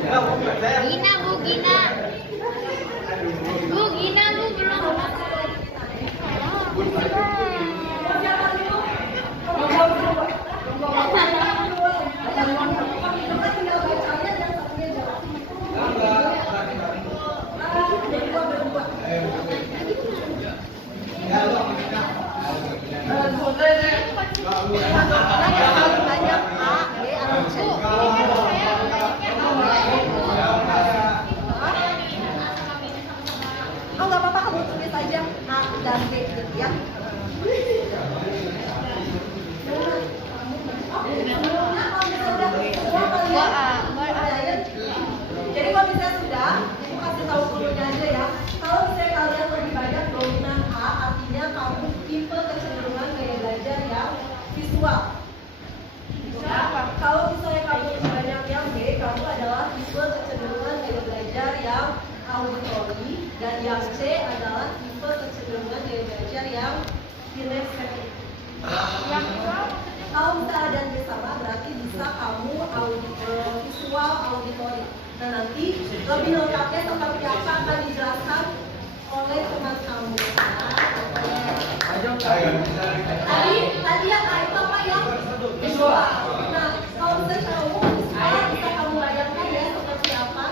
Gina, Bu, Gina. Bu, Gina, Bu, belum. Oh nggak apa-apa, kamu tulis aja A dan B gitu ya. Jadi kalau misalnya sudah, aku kasih tahu gurunya aja ya. Kalau misalnya kalian lebih banyak dominan A, artinya kamu tipe kecenderungan gaya belajar yang visual. Kalau misalnya kamu lebih banyak yang B, kamu adalah tipe kecenderungan gaya belajar yang auditori, dan yang C adalah tipe kecenderungan gaya belajar yang kinestetik. Kalau misalnya ada yang sama, berarti bisa kamu visual auditori. Nah nanti lebih lengkapnya seperti apa akan dijelaskan oleh teman kamu. Tadi yang A itu apa yang visual. Nah kalau misalnya kamu visual, bisa kamu bayangkan ya seperti apa.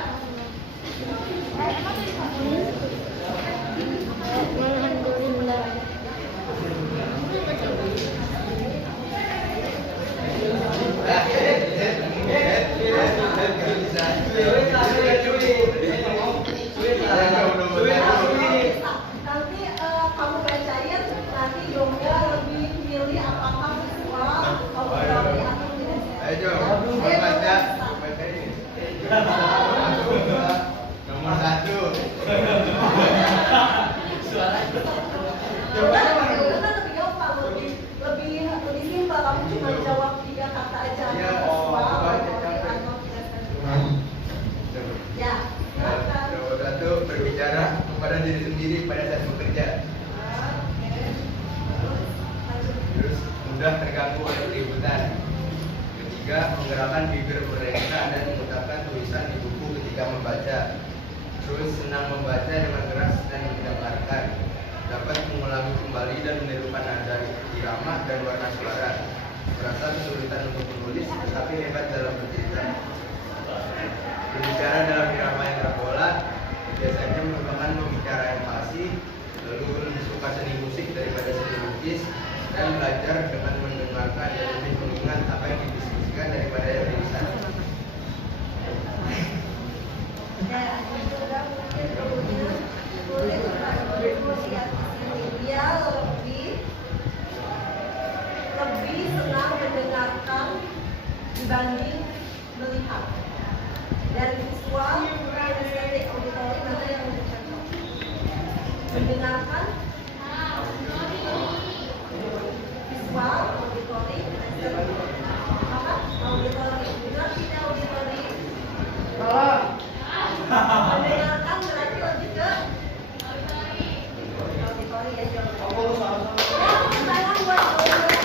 Nanti kamu bacain, nanti Yoga lebih milih apakah visual, auditori atau kinestetik. Nomor 1. Yoga kan lebih gampang, lebih simpel. Kamu cuma jawab 3 kata aja. Visual, auditori atau kinestetik. Ya. Nomor 1, berbicara kepada diri sendiri pada saat bekerja. Terus mudah terganggu oleh keributan. Ketiga, menggerakkan bibir mereka dan mengucapkan tulisan di buku ketika membaca. Terus senang membaca dengan keras dan mendengarkan. Dapat mengulangi kembali dan menirukan nada irama dan warna suara. Merasa kesulitan untuk menulis, tetapi hebat dalam bercerita. Berbicara dalam irama yang terpola, biasanya merupakan pembicara yang fasih, lalu lebih suka seni musik daripada seni lukis, dan belajar dengan mendengarkan dan lebih mengingat apa yang didiskusikan daripada yang dilihat. Dia lebih senang mendengarkan dibanding melihat. Dari visual, kinestetik, auditori, mana yang lebih cocok? Mendengarkan, visual, auditori, kinestetik. Apa? Auditori. Benar tidak auditori? Mendengarkan berarti lebih ke auditori ya, John. Tangan buat auditori.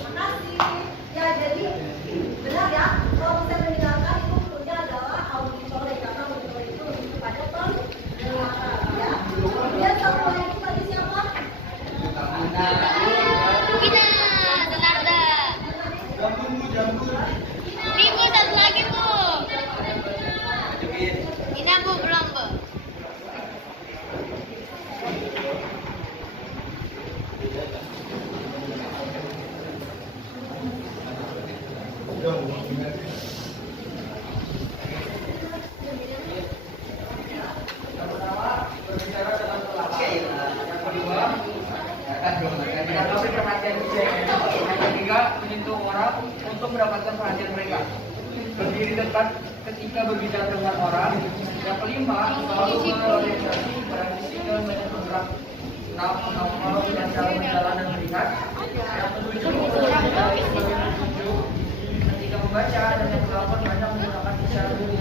Makasih. Ya, jadi benar ya. Kalau bisa mendengarkan itu tentunya adalah auditori, karena auditori itu lebih kepada pendengaran ya. Kemudian satu lagi tadi siapa? Gina, Senarda. Nih, Bu, satu lagi, Bu. Gina, Bu, belum, Bu. Mengatasi perhatian objek. Yang ketiga, menyentuh orang untuk mendapatkan perhatian mereka. Berdiri dekat ketika berbicara dengan orang. Yang kelima, selalu berorientasi pada fisik dan banyak bergerak. Menopang dan cara berjalan dan melihat. Yang ketujuh, berbicara sebagai petunjuk. Ketika membaca dan yang ke-8 banyak menggunakan isyarat dulu.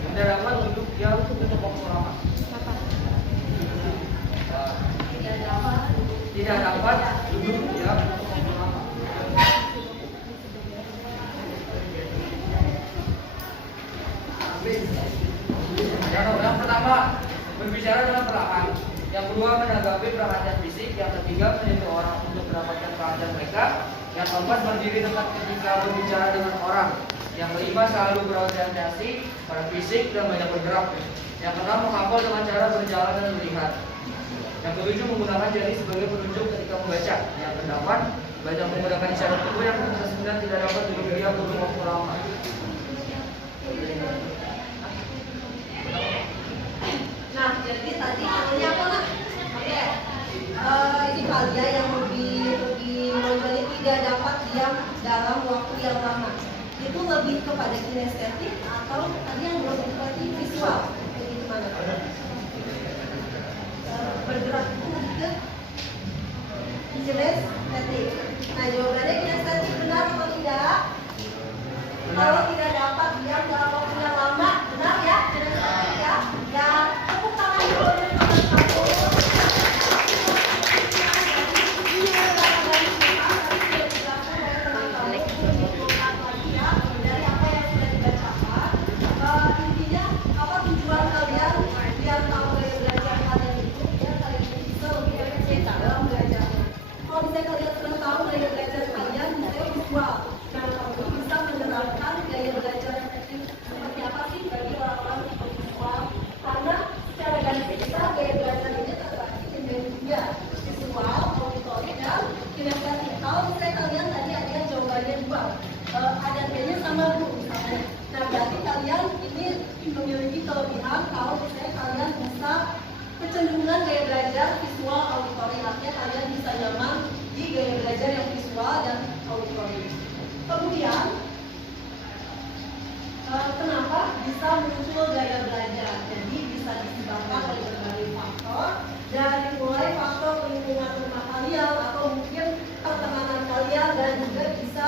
Tidak dapat duduk diam untuk waktu lama. Tidak dapat duduk diam untuk waktu lama. pertama, berbicara dengan perlahan. Yang kedua, menanggapi perhatian fisik. Yang ketiga, menyentuh orang untuk mendapatkan perhatian mereka. Yang keempat, berdiri dekat ketika berbicara dengan orang. Yang kelima, selalu berorientasi pada fisik dan banyak bergerak. Yang keenam, menghafal dengan cara berjalan dan melihat. Yang ketujuh, menggunakan jari sebagai penunjuk ketika membaca. Yang kedelapan, banyak menggunakan isyarat tubuh yang kesembilan tidak dapat duduk diam untuk waktu lama. Nah, jadi tadi namanya apa nak? Oke. Ini kalian yang lebih mengenai tidak dapat diam dalam waktu yang lama. Itu lebih kepada kinestetik atau tadi yang lebih kepada visual? Jadi gimana? Bergerak itu lebih ke kinestetik. Nah, jawabannya kinestetik benar atau tidak? Kalau tidak dapat diam dalam waktu yang lama, benar ya? Kinestetik ya? Ya, tepuk tangan dulu untuk teman kamu. Dari apa yang sudah dibacakan, intinya apa tujuan kalian biar tahu gaya belajar kalian itu, biar kalian bisa lebih efektif dalam belajarnya. Kalau misalnya kalian sudah tahu gaya belajar kalian, misalnya visual, dan kamu bisa menerapkan gaya belajar efektif seperti apa sih bagi orang-orang yang visual? Karena secara garis besar gaya belajar ini terbagi menjadi tiga, visual, auditory, dan kinestetik. Kalau misalnya kalian tadi ada yang jawabannya dua, ada B-nya sama Bu misalnya. Nah, berarti kalian ini memiliki kelebihan kalau misalnya kalian bisa kecenderungan gaya belajar visual auditory, artinya kalian bisa nyaman di gaya belajar yang visual dan auditory. Kemudian kenapa bisa muncul gaya belajar? Jadi bisa disebabkan oleh berbagai faktor, dari mulai faktor lingkungan rumah kalian atau mungkin pertemanan kalian, dan juga bisa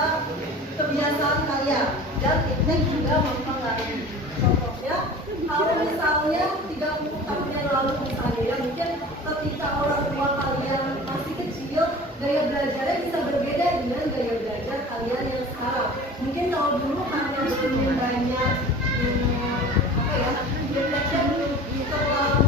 kebiasaan kalian, dan teknik juga mempengaruhi. Contohnya, kalau misalnya 30 tahun yang lalu misalnya, ya mungkin ketika orang tua kalian masih kecil, gaya belajarnya bisa berbeda dengan gaya belajar kalian yang sekarang. Mungkin kalau dulu karena belum banyak apa ya, gaya belajar belum terlalu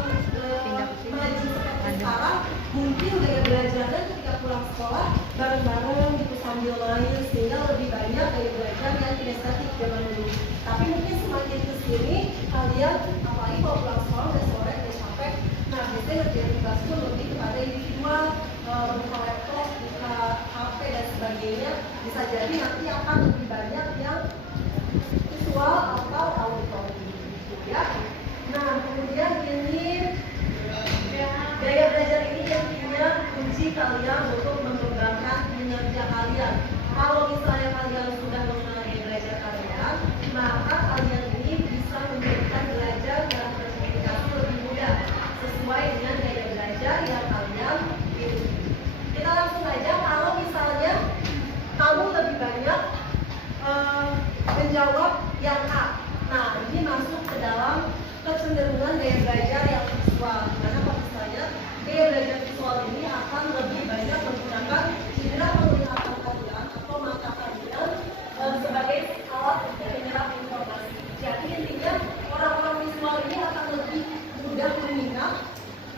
maju seperti sekarang, mungkin gaya belajarnya ketika pulang sekolah bareng-bareng gitu sambil main, sehingga lebih banyak gaya belajar yang kinestetik zaman dulu. Tapi mungkin semakin kesini kalian apalagi kalau pulang sekolah udah sore udah capek, nah biasanya ngerjain tugas pun lebih kepada individual, buka laptop, buka HP dan sebagainya. Bisa jadi nanti akan lebih banyak yang visual atau auditory gitu ya. Nah, kemudian ini gaya belajar ini yang punya kunci kalian untuk mengembangkan kinerja kalian. Kalau misalnya kalian sudah mengenal gaya belajar kalian, maka kalian ini bisa menjadikan belajar dan berkomunikasi lebih mudah sesuai dengan gaya belajar yang kalian pilih. Kita langsung aja, kalau misalnya kamu lebih banyak menjawab yang A. Nah, ini masuk ke dalam kecenderungan gaya belajar yang visual. Karena kalau misalnya gaya belajar visual ini akan lebih banyak menggunakan indera penglihatan kalian atau mata kalian sebagai alat untuk menyerap informasi. Jadi intinya orang-orang visual ini akan lebih mudah mengingat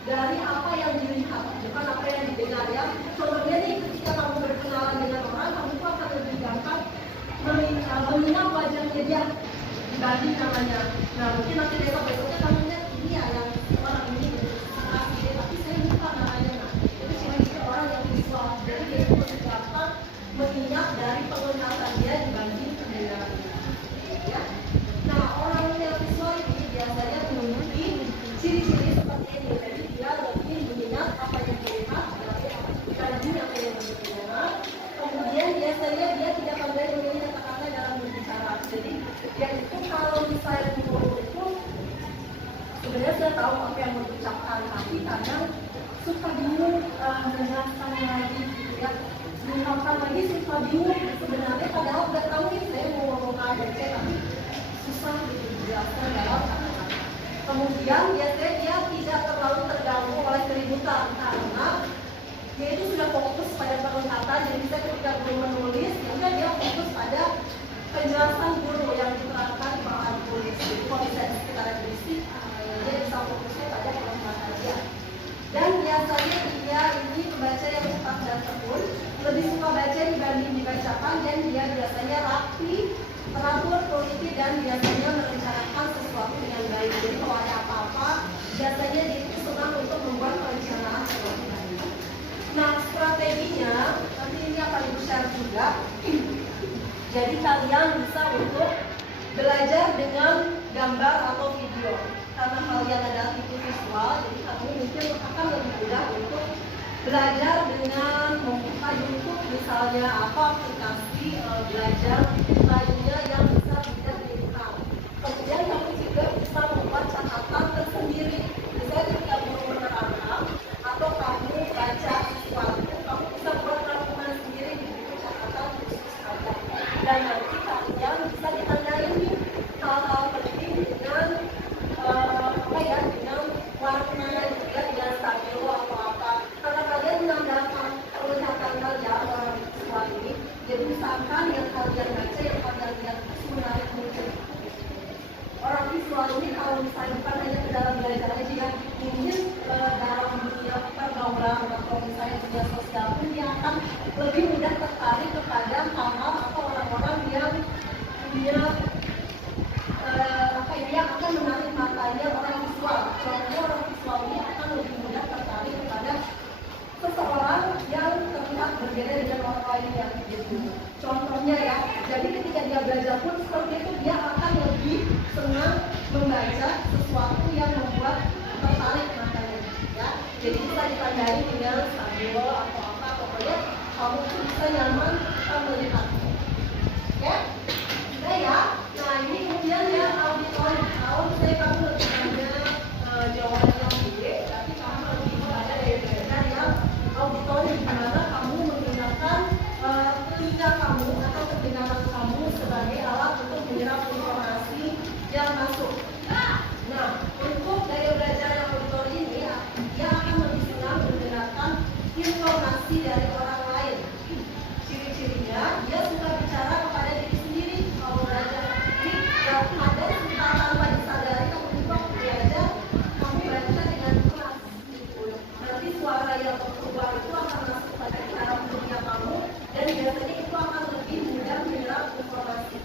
dari apa yang dilihat, bukan apa yang didengar ya. Contohnya nih, ketika kamu berkenalan dengan orang, kamu tuh akan lebih gampang mengingat wajahnya dia dibanding namanya. Nah, mungkin nanti besok-besoknya kamu lihat ini ya yang orang ini berkasih, tapi saya lupa namanya. Nah, itu ciri-ciri orang yang visual. Jadi dia itu lebih gampang mengingat dari penglihatan dia dibanding pendengaran dia. Ya. Nah, orang yang visual ini biasanya memiliki ciri-ciri seperti ini. Jadi dia lebih mengingat apa yang dilihat dibanding apa yang didengar. Kemudian biasanya dia tidak pandai memilih kata-kata dalam berbicara. Jadi dia itu kalau misalnya ngomong itu sebenarnya sudah tahu apa yang mau diucapkan, tapi kadang suka bingung menjelaskannya lagi gitu ya. Mengungkapkan lagi suka bingung sebenarnya, padahal udah tahu nih saya mau ngomong A dan C, tapi susah gitu dijelaskan dalam kata-kata. Kemudian biasanya dia tidak terlalu terganggu oleh keributan karena dia itu sudah fokus pada penglihatan. Jadi bisa ketika guru menulis, ya udah dia fokus pada penjelasan guru yang diterangkan di bawah tulis. Jadi kalau bisa di sekitaran berisik, dia bisa fokus dan biasanya merencanakan sesuatu dengan baik. Jadi kalau ada apa-apa, biasanya dia itu senang untuk membuat perencanaan sesuatu. Nah, strateginya nanti ini akan ibu share juga. Jadi kalian bisa untuk belajar dengan gambar atau video. Karena kalian adalah tipe visual, jadi kamu mungkin akan lebih mudah untuk belajar dengan membuka YouTube misalnya, atau aplikasi belajar lainnya yang bisa tidak digital. Kemudian kamu juga bisa membuat catatan tersendiri. Misalnya ketika guru menerangkan atau kamu baca sesuatu, kamu bisa buat rangkuman sendiri di buku catatan khusus kalian. Dan nanti kalian bisa ditandain hal-hal penting dengan dengan warna juga dengan stabilo atau apa. Karena kalian menandakan penglihatan kalian orang visual ini, jadi usahakan yang kalian baca, yang kalian lihat itu menarik mungkin. Orang visual ini kalau misalnya bukan hanya ke dalam belajar aja ya, mungkin dalam dunia pergaulan atau misalnya dunia sosial pun dia akan lebih mudah tertarik kepada hal-hal atau orang-orang yang punya yang akan menarik matanya orang visual. Contohnya orang visual ini akan lebih mudah tertarik kepada seseorang yang terlihat berbeda dengan orang lainnya. Gitu. Contohnya ya, jadi ketika dia belajar pun seperti itu, dia akan lebih senang membaca sesuatu yang membuat tertarik matanya. Ya, jadi bisa ditandai dengan stabilo atau apa, pokoknya kamu tuh bisa nyaman melihat. Ya, udah ya. Nah ini kemudian ya auditori. Kalau misalnya kamu lebih banyak jawaban yang gede, tapi kamu lebih kepada belajar yang auditori, di mana kamu menggunakan telinga kamu atau pendengaran kamu sebagai alat untuk menyerap informasi yang masuk. Nah, untuk gaya belajar yang auditori ini, dia akan lebih senang mendengarkan informasi dari orang lain. Ciri-cirinya, dia suka bicara kepada diri sendiri kalau belajar. Ada sekitar tanpa disadari kamu juga belajar, kamu baca dengan keras gitu. Nanti suara yang berubah itu akan masuk pada dalam dunia kamu, dan biasanya itu akan lebih mudah menyerap informasi.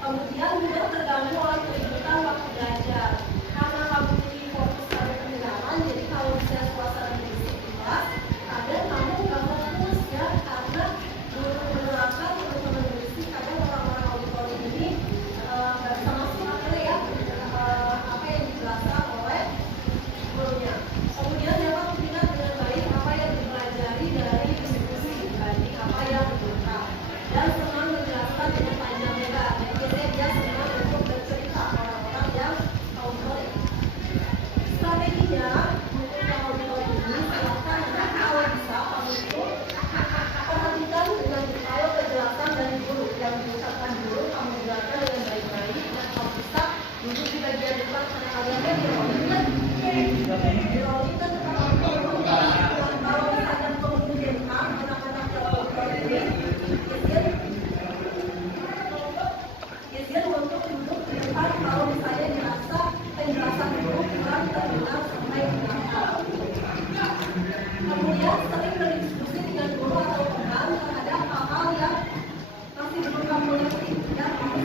Kemudian mudah terganggu oleh keributan waktu belajar. Karena kamu ini fokus pada pendengaran, jadi kalau misalnya suasana berisik di kelas, kadang kamu nggak fokus ya, karena guru menerapkan teman-teman berisik. Kadang orang-orang auditori ini nggak bisa masuk akhirnya ya apa yang dijelaskan oleh gurunya. Kemudian dapat mengingat dengan baik apa yang dipelajari dari diskusi dibanding apa yang diungkap, dan senang menjelaskan dengan panjang lebar. Jadi biasanya dia senang untuk bercerita orang-orang yang auditori. Strateginya untuk yang auditori ini, silakan kalau bisa kamu itu perhatikan dengan detail penjelasan dari guru yang diucapkan guru, kamu jelaskan dengan baik-baik, dan kalau bisa duduk di bagian depan karena kalian kan di rolling kan kalau misalnya memungkinkan anak-anak yang auditori ini izin untuk duduk di depan kalau misalnya dirasa penjelasan guru kurang terdengar sampai di belakang. Kemudian sering berdiskusi dengan guru atau teman terhadap hal-hal yang masih belum kamu ngerti, dan kamu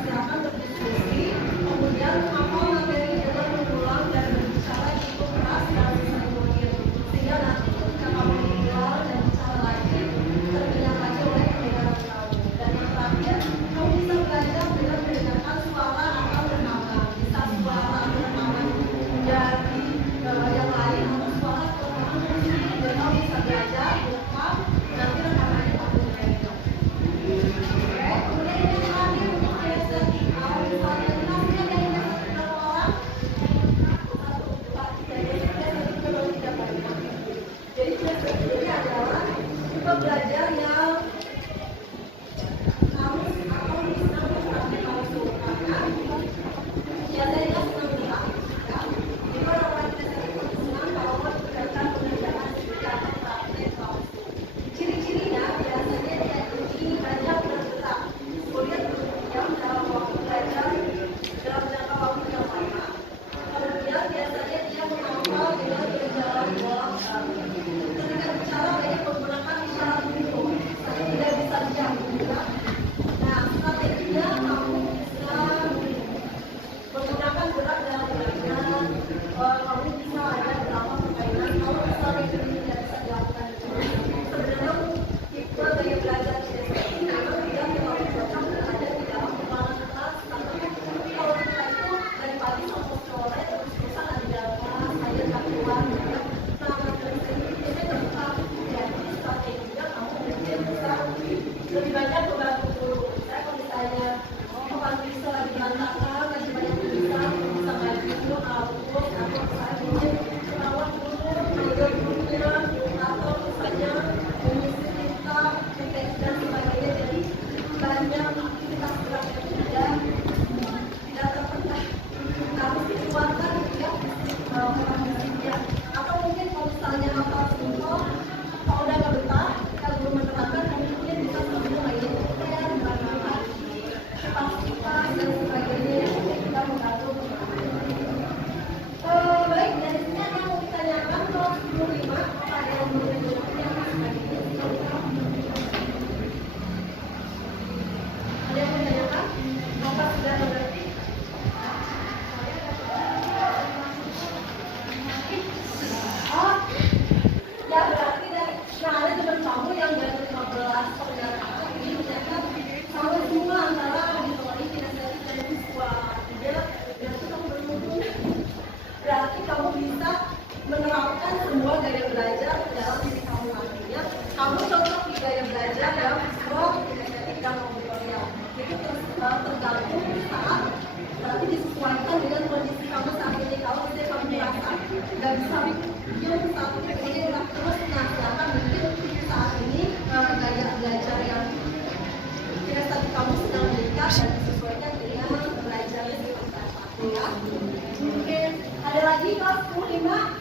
silakan berdiskusi. Kemudian hafal materi dengan mengulang dan berbicara cukup keras dan sering mungkin, sehingga nanti ketika kamu mengulang dan bicara lagi terdengar lagi oleh pendengaran kamu. Dan yang terakhir, kamu bisa belajar dengan mendengarkan suara atau rekaman. bergerak dalam permainan, kamu bisa ada berapa permainan, kamu bisa rekening dan bisa dilakukan itu. Sebenarnya tipe gaya belajar seperti ini memang tidak terlalu cocok berada di dalam ruangan kelas, karena kalau kita itu dari pagi sampai sore terus-terusan ada di dalam kelas, saya nggak keluar. Nah, materi ini biasanya terbuka, jadi strateginya kamu mungkin bisa lebih banyak membantu guru. Saya kalau misalnya kapan bisa lagi berantakan, lagi banyak tulisan, bisa ngaji, hapus, atau misalnya mungkin merawat guru, menjaga gurunya, atau misalnya mengisi tinta, teks dan sebagainya. Jadi banyak aktivitas berat itu tidak terpecah, harus dikeluarkan ya orang musiknya. Atau mungkin kalau misalnya apa simpel, kalau udah nggak betah, kita belum menerapkan, mungkin bisa sambil mainin pen, main aktivitas dan sebagainya yang kita membantu. Baik, dari sini ada yang mau ditanyakan kalau 15 ada yang mau ditanyakan ada yang mau ditanyakan? Apa sudah berarti? Oh, ya berarti dari ada teman kamu yang dari 15 perjalanan ini ternyata sama semua antara auditori, kinestetik, dan visual. Berarti kamu beruntung. Berarti kamu bisa menerapkan semua gaya belajar dalam diri kamu nantinya. Kamu cocok di gaya belajar yang visual, kinestetik, dan auditorial. Itu tergantung saat berarti disesuaikan dengan kondisi kamu saat ini. Kalau misalnya kamu merasa nggak bisa diam satu ini udah terus, nah sedangkan mungkin saat ini gaya belajar yang kinestetik kamu sedang meningkat dan disesuaikan dengan belajarnya seperti apa ya. Mungkin ada lagi kelas 15.